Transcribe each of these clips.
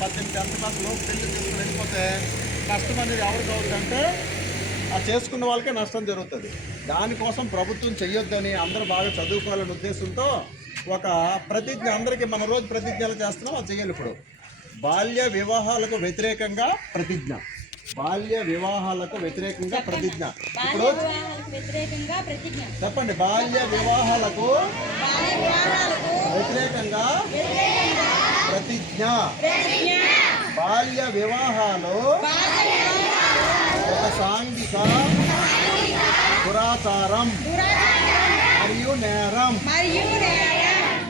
18 10th class లోపు పెళ్లి చేసుకుని వెళ్ళిపోతే నష్టం అనేది ఎవరికి అవుతుందంటే ఆ చేసుకున్న వాళ్ళకే నష్టం జరుగుతుంది. దానికోసం ప్రభుత్వం చెయ్యొద్దని అందరూ బాగా చదువుకోవాలనే ఉద్దేశంతో ఒక ప్రతిజ్ఞ అందరికీ మన రోజు ప్రతిజ్ఞలు చేస్తున్నాం, అది చెయ్యాలి. ఇప్పుడు బాల్య వివాహాలకు వ్యతిరేకంగా ప్రతిజ్ఞ, బాల్య వివాహాలకు వ్యతిరేకంగా ప్రతిజ్ఞ. ఇప్పుడు చెప్పండి, బాల్య వివాహాలకు వ్యతిరేకంగా ప్రతిజ్ఞ. బాల్య వివాహాలు ఒక సాంఘిక దురాచారం మరియు నేరం.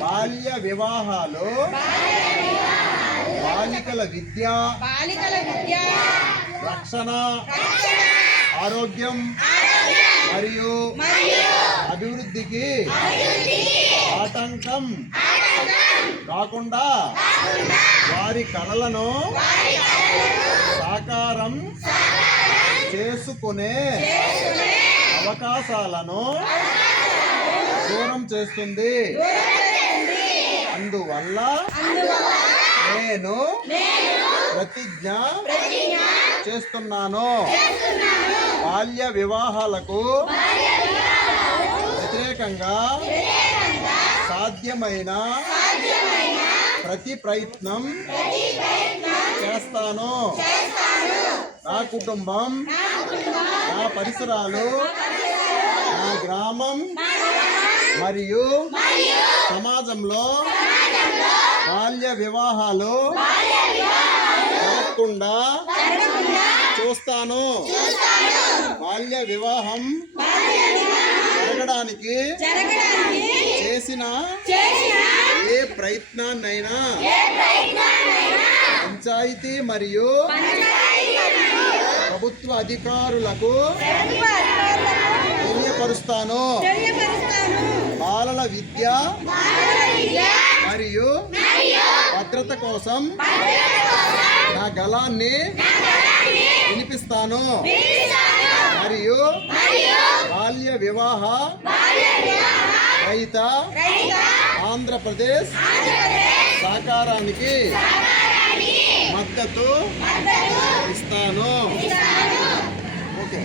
బాల్య వివాహాలు బాలికల విద్య, రక్షణ, ఆరోగ్యం మరియు అభివృద్ధికి ఆటంకం కాకుండా వారి కలలను సాకారం చేసుకునే అవకాశాలను దూరం చేస్తుంది. అందువల్ల నేను ప్రతిజ్ఞ చేస్తున్నాను, బాల్య వివాహాలకు వ్యతిరేకంగా సాధ్యమైన ప్రతి ప్రయత్నం చేస్తాను. నా కుటుంబం, నా పరిసరాలు, నా గ్రామం మరియు సమాజంలో బాల్య వివాహాలు జరగకుండా చూస్తాను. బాల్య వివాహం జరగడానికి చేసిన ఏ ప్రయత్నాన్నైనా పంచాయతీ మరియు ప్రభుత్వ అధికారులకు తెలియపరుస్తాను. బాలల విద్య మరియు భద్రత కోసం నా గళాన్ని వినిపిస్తాను మరియు బాల్య వివాహ రహిత ఆంధ్రప్రదేశ్ సహకారానికి మద్దతు ఇస్తాను. ఓకే.